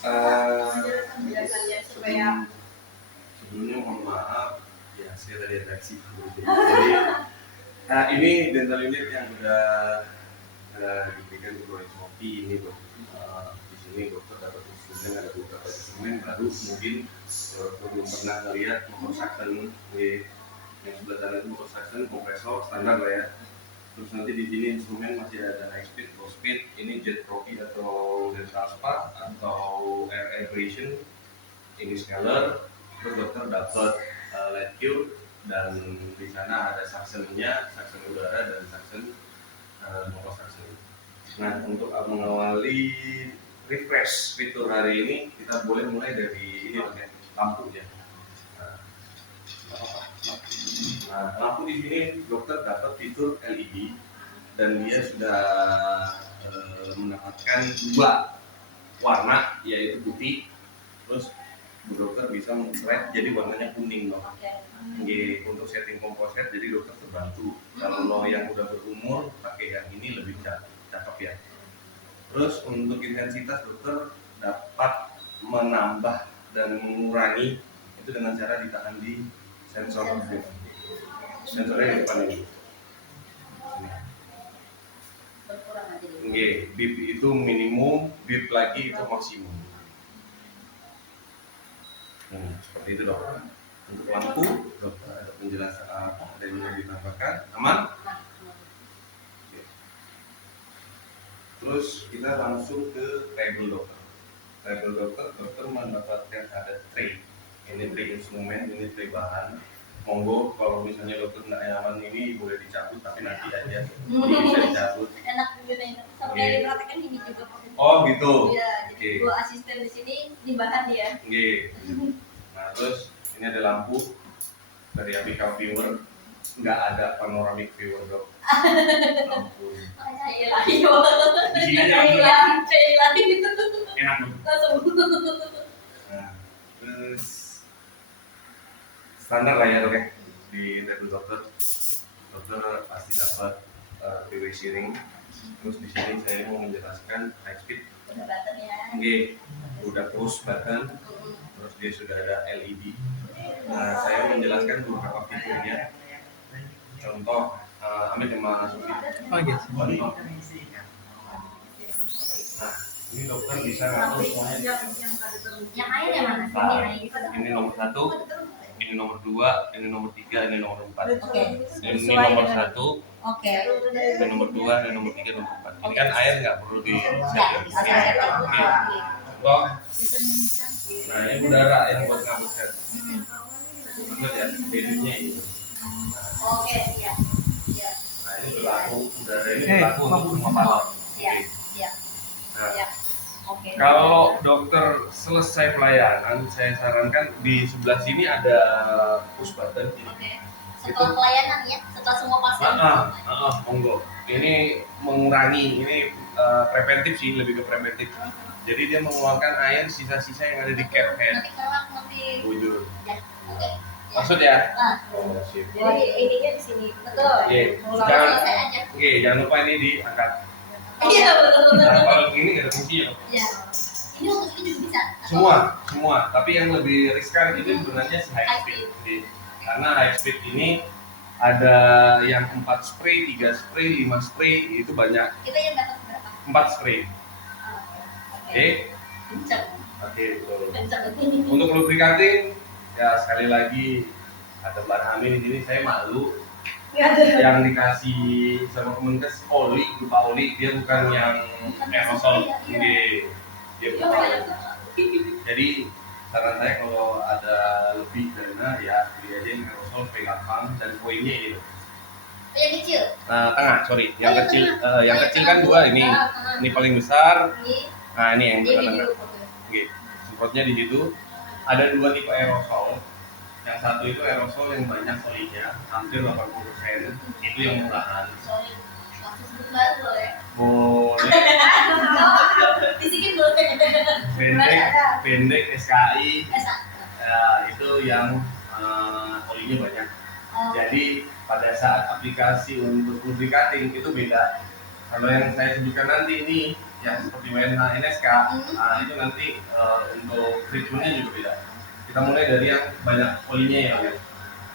Penjelasannya supaya sebelumnya mohon maaf ya, saya tadi reaksi. Jadi ini dental unit yang udah diberikan oleh Shopee ini dok. Di sini dokter dapat instrumen, ada beberapa instrumen baru, mungkin belum pernah lihat motor suction yang sebelah sana itu motor suction kompresor standar lah ya. Terus nanti di sini instrumen masih ada high speed, low speed, ini jet trophy atau dental spa atau air abrasion, ini scaler. Terus dokter dapat light cube dan di sana ada suctionnya, suction udara dan suction motor suction. Nah, untuk mengawali refresh fitur hari ini, kita boleh mulai dari ini pakai lampu ya. Nah, lampu di sini dokter dapat fitur LED dan dia sudah mendapatkan dua warna, yaitu putih. Terus dokter bisa men-slide jadi warnanya kuning loh. Untuk setting komposit jadi dokter terbantu. Kalau lo yang udah berumur pakai yang ini lebih cakep ya. Terus untuk intensitas dokter dapat menambah dan mengurangi itu dengan cara ditahan di sensor bip. Sensornya di depan ini. Bip itu minimum, bip lagi itu maksimum. Seperti itu dok. Untuk lampu, dokter ada penjelasan apa ada yang mau ditambahkan, aman? Terus kita langsung ke table dokter. Table dokter mendapatkan ada tray. Ini tray instrumen, ini tray bahan. Monggo kalau misalnya dokter nggak nyaman ini boleh dicabut, tapi nanti aja bisa dicabut. Enak juga nih, sampai dipraktekkan gini juga. Oh gitu. Iya, jadi dua asisten di sini di bahan dia. Nah terus ini ada lampu dari apical viewer, nggak ada panoramic viewer dok. Lampu. Cahaya lagi banget. Di sini Cahaya lagi gitu. Enak dok. Langsung. Nah terus standar lah ya dok ya di table dokter pasti dapat three-way steering. Terus di sini saya mau menjelaskan high speed. Udah button ya. Udah push button. Terus dia sudah ada LED. Nah, saya menjelaskan beberapa fiturnya. Contoh, ambil yang masuk ini. Contoh. Nah, ini dokter bisa ngatur semuanya. Yang air yang mana? Ini nomor 1, ini nomor 2, ini nomor 3, ini nomor 4. Ini nomor 1. Ini nomor 2, ini nomor 3, nomor 4. Ini kan air nggak perlu di Contoh. Nah, ini udara yang buat ngabutkan. Betul ya, bedanya ini. Iya. Nah, ini berlaku udara ini berlaku untuk semua balon. Nah, kalau dokter selesai pelayanan, saya sarankan di sebelah sini ada push button. Setelah pelayanan ya, setelah semua pasien. Monggo. Ini mengurangi, ini preventif sih, lebih ke preventif. Jadi dia mengeluarkan air sisa-sisa yang ada di cap head. Nanti Bujur. Ya. Maksud ya? Jadi ininya di sini. Betul. Jangan lupa ini diangkat. Iya betul. Nah, kalau ini nggak ada fungsinya. Iya. Ini untuk ini juga bisa. Semua. Tapi yang lebih riskan itu sebenarnya high speed. Karena high speed ini ada yang 4 spray, 3 spray, 5 spray, itu banyak. Kita yang dapat berapa? 4 spray. Oke. Untuk lubricating ya sekali lagi ada Mbak Amin di sini, saya malu. Yang dikasih sama Kemenkes oli, berupa oli, dia bukan yang aerosol. Dia berupa oli. Jadi saran saya kalau ada lebih dana ya beli aja yang aerosol supaya gampang dan poinnya ini. Yang kecil. Nah, tengah, sorry. Yang kecil, yang kecil kan 2 ini. Ini paling besar. Nah, ini yang tengah. Semprotnya di situ. Ada 2 tipe aerosol. Yang satu itu aerosol yang banyak solinya, hampir 80%. Itu yang murahan. Boleh. Bisikin boleh. Pendek SKI. Itu yang solinya banyak. Jadi pada saat aplikasi untuk lubricating itu beda. Kalau yang saya sebutkan nanti ini yang seperti WNH NSK, nah itu nanti untuk treatmentnya juga beda. Kita mulai dari yang banyak olinya ya.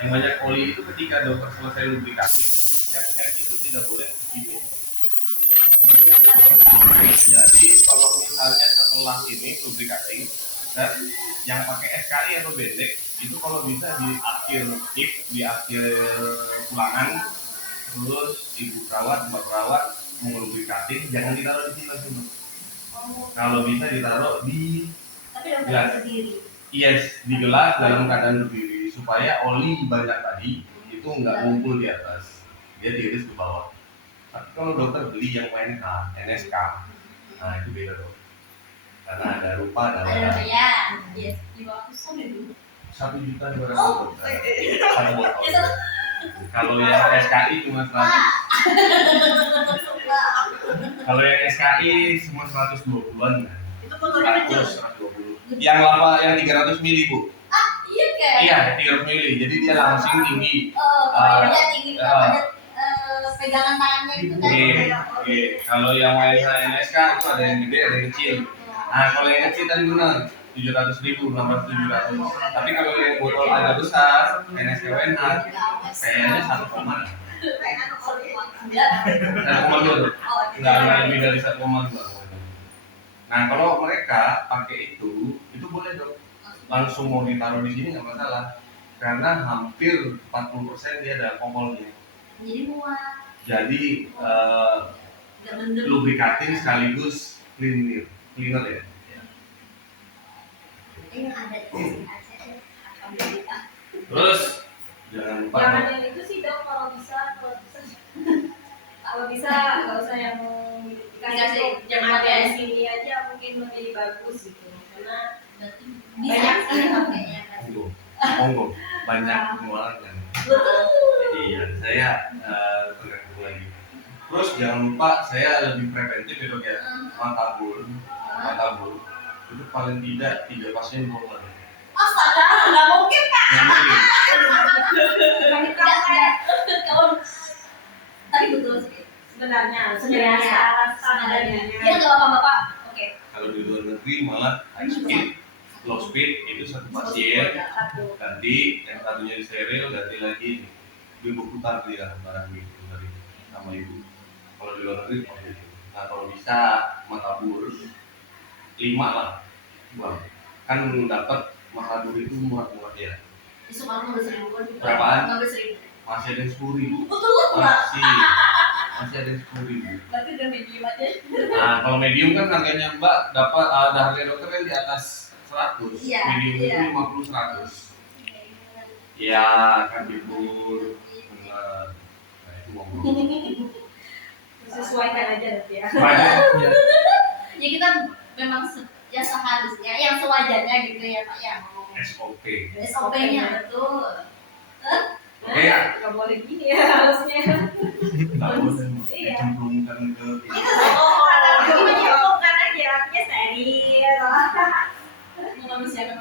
Yang banyak oli itu ketika dokter selesai lubrikasi, head itu tidak boleh begini. Jadi kalau misalnya setelah ini lubrikasi, dan yang pakai SKI atau bendek itu kalau bisa di akhir tip, di akhir pulangan, terus ibu perawat, mbak perawat mau lubrikasi, jangan ditaruh di sini langsung. Kalau bisa ditaruh di gelas. Yes, di gelas dalam keadaan berdiri supaya oli banyak tadi itu nggak ngumpul di atas, dia tiris ke bawah. Tapi kalau dokter beli yang WNH, NSK, nah itu beda dong. Karena ada rupa, ada warna. ya, yes, 500 dulu. 1.200.000 satu botol. Kalau yang SKI cuma 100. Kalau yang SKI cuma 120-an. Itu botolnya kecil. 120. Yang lama yang 300 mili Bu. Iya kan? Iya, 300 mili. Jadi dia langsing tinggi. Iya tinggi ada pegangan tangannya itu kan. Oke. Kalau yang WNH NSK itu ada yang gede, ada yang kecil. Nah, kalau yang kecil tadi benar 700.000, 600, 700. Tapi kalau yang botol agak besar, NSK WNH, kayaknya 1,2. 1,2. Nggak lebih dari 1,2. Nah, kalau mereka pakai itu boleh dong. Langsung mau ditaruh di sini nggak masalah. Karena hampir 40% dia ada alkoholnya. Jadi muat. Jadi lubrikating sekaligus cleaner ya. Yang ada di Terus jangan lupa. Jangan yang itu sih dok, kalau bisa nggak usah yang dikasih jangan ada sini aja, mungkin lebih bagus gitu karena banyak sih pakainya kan. Monggo banyak pengeluaran. Iya, saya terganggu lagi. Terus jangan lupa saya lebih preventif ya dok ya. Matabur itu paling tidak 3 pasien boleh. Astaga, nggak mungkin pak. Tapi betul sih sebenarnya standarnya. Ya nggak apa-apa pak. Oke. Kalau di luar negeri malah high speed, low speed itu satu pasien, ganti yang satunya di steril, ganti lagi ibu putar dia barang gitu dari sama ibu. Kalau di luar negeri seperti itu. Nah kalau bisa matabur 5 lah, Bang. Kan dapat matabur itu murah-murah ya. Itu malah 15.000. Berapaan? 15.000. Masih ada yang 10.000. Betul pak. Masih ada yang 10.000. Berarti udah medium aja. Nah kalau medium kan harganya Mbak dapat ada harga dokter kan di atas 100. Iya, Medium iya. itu 50-100. Iya kan libur. Benar. Nah itu ngomong. Sesuaikan aja nanti ya. Banyak ya. Ya kita memang ya seharusnya yang sewajarnya gitu ya pak ya. SOP. SOP-nya betul. Oke ya. Nggak boleh gini ya harusnya. Nggak boleh Iya. dicemplungkan ke Itu menyembuhkan aja, artinya steril. Manusia.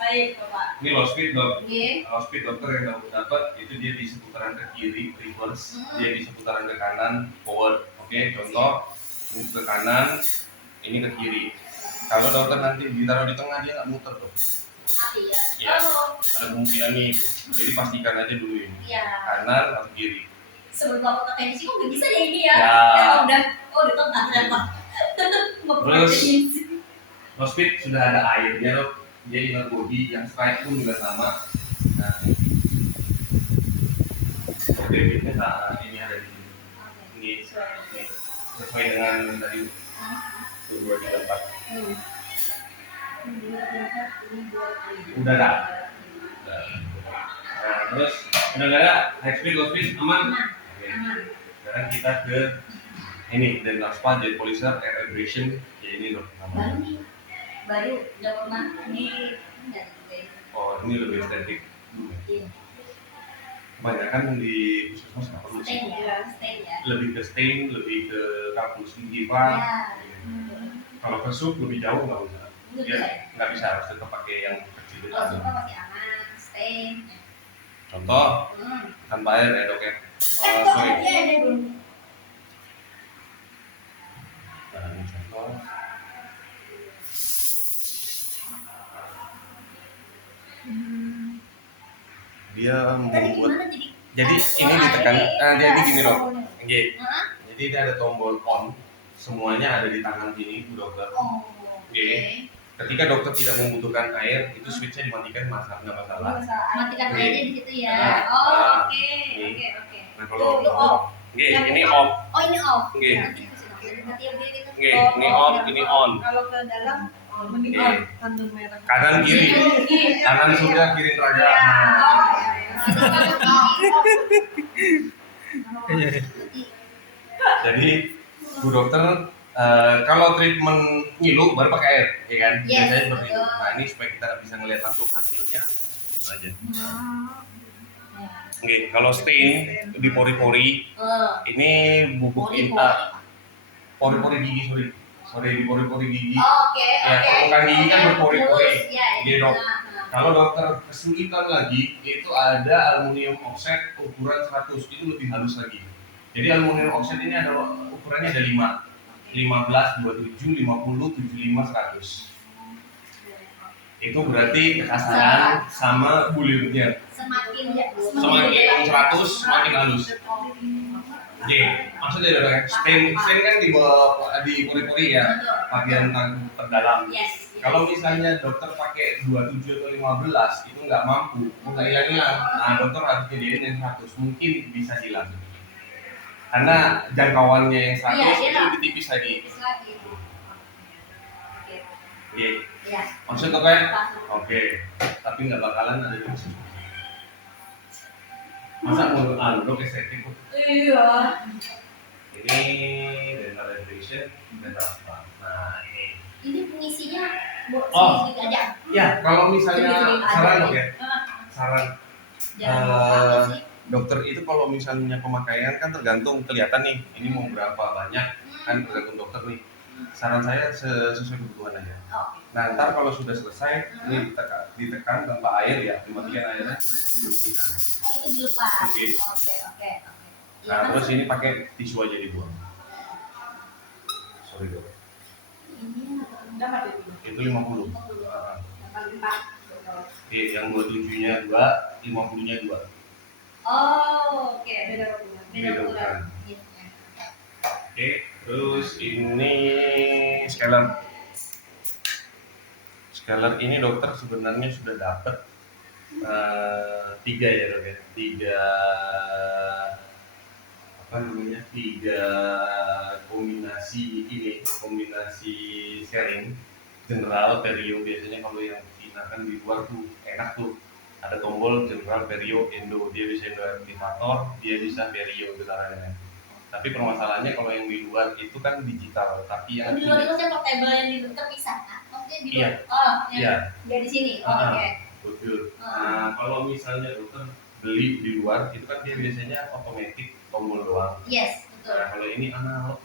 Baik bapak. ini low speed dok. Oke. Low speed dokter yang dapat itu dia di seputaran ke kiri reverse, dia di seputaran ke kanan forward. Oke, contoh ini ke kanan, ini ke kiri. Kalau dokter nanti ditaruh di tengah dia nggak muter dok. Mati ya. Iya. Ada kemungkinannya itu. Jadi pastikan aja dulu ini. Iya. Kanan atau kiri. Sebelum bapak ke teknisi kok nggak bisa ya ini ya? Ya. Udah di tengah ternyata. Terus low speed sudah ada airnya dok. Dia inner body yang strike pun juga sama. Nah, debitnya sama. Ini ada di sini. Ini sesuai dengan tadi 234. Udah ada. Nah, terus udah nggak ada high speed, low speed, aman. Oke. Sekarang kita ke ini dental spa, jet polisher, air abrasion. Ya ini dok. Baru udah pernah di Oh ini lebih estetik. Kebanyakan di puskesmas nggak perlu sih. stain ya. Lebih ke stain, lebih ke kapus gingiva. Kalau ke sup lebih jauh nggak usah. Dia nggak bisa, harus tetap pakai yang kecil. Kalau suka pakai aman, stain. Contoh tanpa air ya dok ya. Sorry. dia Tadi membuat. gimana jadi? Jadi ini ditekan. Jadi gini loh. Oke. Hah? Jadi ini ada tombol on. Semuanya ada di tangan ini, Bu Dokter. Oh, Oke. Ketika dokter tidak membutuhkan air, itu switchnya dimatikan, nggak masalah. Matikan Oke. aja di situ ya. Nah, Oh, oke, ini. oke, oke. Nah Itu kalau off. Oke, ini off. Oh, ini off. Oke. Nanti mati yang dia gitu. Oke, ini off, ini on. Kalau ke dalam mending Oke. on, kandung merah. Kanan kiri. Kanan surga, kiri neraka. Iya. Jadi Bu Dokter kalau treatment ngilu baru pakai air, ya kan? Yes, Biasanya seperti itu. betul. Nah ini supaya kita bisa ngelihat langsung hasilnya, gitu aja. Oke, kalau stain di pori-pori, ini bubuk tinta pori-pori gigi, sorry di pori-pori gigi. Oke, Ya, oke. permukaan gigi kan berpori-pori. Ya, Iya, Dok. Kalau dokter kesulitan lagi, itu ada aluminium oxide ukuran 100, itu lebih halus lagi. Jadi aluminium oxide ini ada ukurannya ada 5, 15, 27, 50, 75, 100. Itu berarti kekasaran sama bulirnya. Semakin Semakin 100 semakin halus. Oke, maksudnya ada stain kan di bawah di pori-pori ya, bagian terdalam. Yes. Kalau misalnya dokter pakai 27 atau 15 itu nggak mampu, nggak hilang. Nah dokter harus jadiin yang 100, mungkin bisa hilang. Karena jangkauannya yang 100 Iya, itu iya. lebih tipis lagi. Lagi. Iya. Ya. Maksud apa ya? Oke. Tapi nggak bakalan ada di sini. Masa mau dok estetik kok? Iya. Ini dental ablation, dental spa. Nah ini. Ini pengisinya buat Oh. sini aja. Ya kalau misalnya Jadi saran ada. dok ya, saran. Jangan lupa isi. Dokter itu kalau misalnya pemakaian kan tergantung kelihatan nih, ini mau berapa banyak kan tergantung dokter nih. Saran saya sesuai kebutuhan aja. Oke. Nah ntar kalau sudah selesai ini ditekan tanpa air ya, dimatikan airnya, dibersihkan. Oh, itu dilepas. Oke. Oke. Nah terus ini pakai tisu aja dibuang. Sorry dok. Ini Dapat itu. Itu 50. Dapat 4. Oke, yang 27-nya 2, 50-nya 2. Oh, oke. Beda ukuran. Beda ukuran. Iya. Oke, terus ini scaler. Scaler ini dokter sebenarnya sudah dapat 3 ya dok ya, 3 apa namanya, 3 kombinasi sharing general perio. Biasanya kalau yang digunakan di luar tuh enak tuh, ada tombol general perio endo, dia bisa aktivator, dia bisa perio getarannya. Tapi permasalahannya kalau yang di luar itu kan digital, tapi yang Di luar itu saya portable yang di terpisah. Maksudnya di luar. Iya. Oh, Iya. dia di sini. Oh, Ah. oke. betul. Nah kalau misalnya dokter beli di luar itu kan dia biasanya otomatis tombol doang. Yes, betul. Nah kalau ini analog,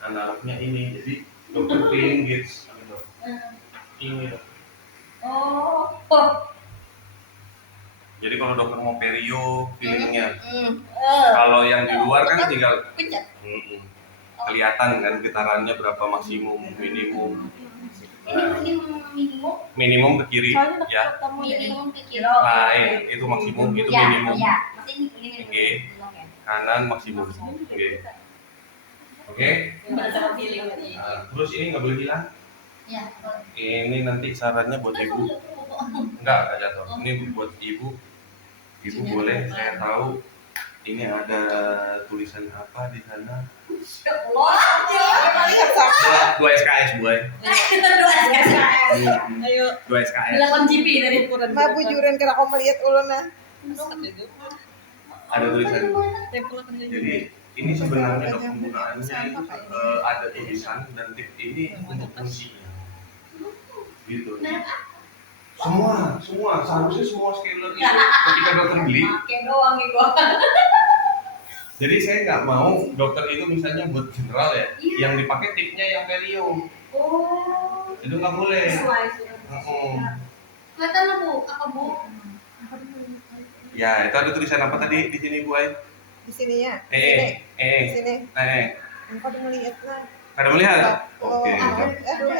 analognya ini, jadi dokter pilih gauge dok. Ini dok. Oh. Jadi kalau dokter mau perio feelingnya, Hmm. kalau yang di luar kan tinggal Pencet. kelihatan kan getarannya berapa maksimum, minimum. Ini minimum. Minimum ke kiri Soalnya ya, ketemu jadi Minimum ke kiri. lain itu maksimum, itu Ya, minimum. ya. Maksudnya ini Oke. Oke. Kanan maksimum. Oke. Oke. Sama feeling. Nah, terus ini nggak boleh hilang. Ya. Ini nanti sarannya buat ibu. Enggak jatuh. Ini buat ibu. Ibu boleh, saya tahu ini ada tulisan apa di sana. Dua SKS, boy. Ayo. 2 SKS. 8 GB dari Ukuran. Mabu juren kena kau melihat ulunnya. Ada tulisan. Tempel kan Jadi ini sebenarnya dok penggunaannya itu ada tulisan dan tip ini untuk fungsinya. Gitu. Semua seharusnya semua scaler itu ketika dokter beli. Pakai doang nih gua. Jadi saya nggak mau dokter itu misalnya buat general ya, Iya. yang dipakai tipnya yang perio, Oh. itu nggak boleh. Kelihatan lah Bu, apa Bu? Ya itu ada tulisan apa tadi di sini Bu Ai? di sini ya. Di Di sini. eh. Engkau udah melihat lah. Ada melihat? Oh, Oke. aduh,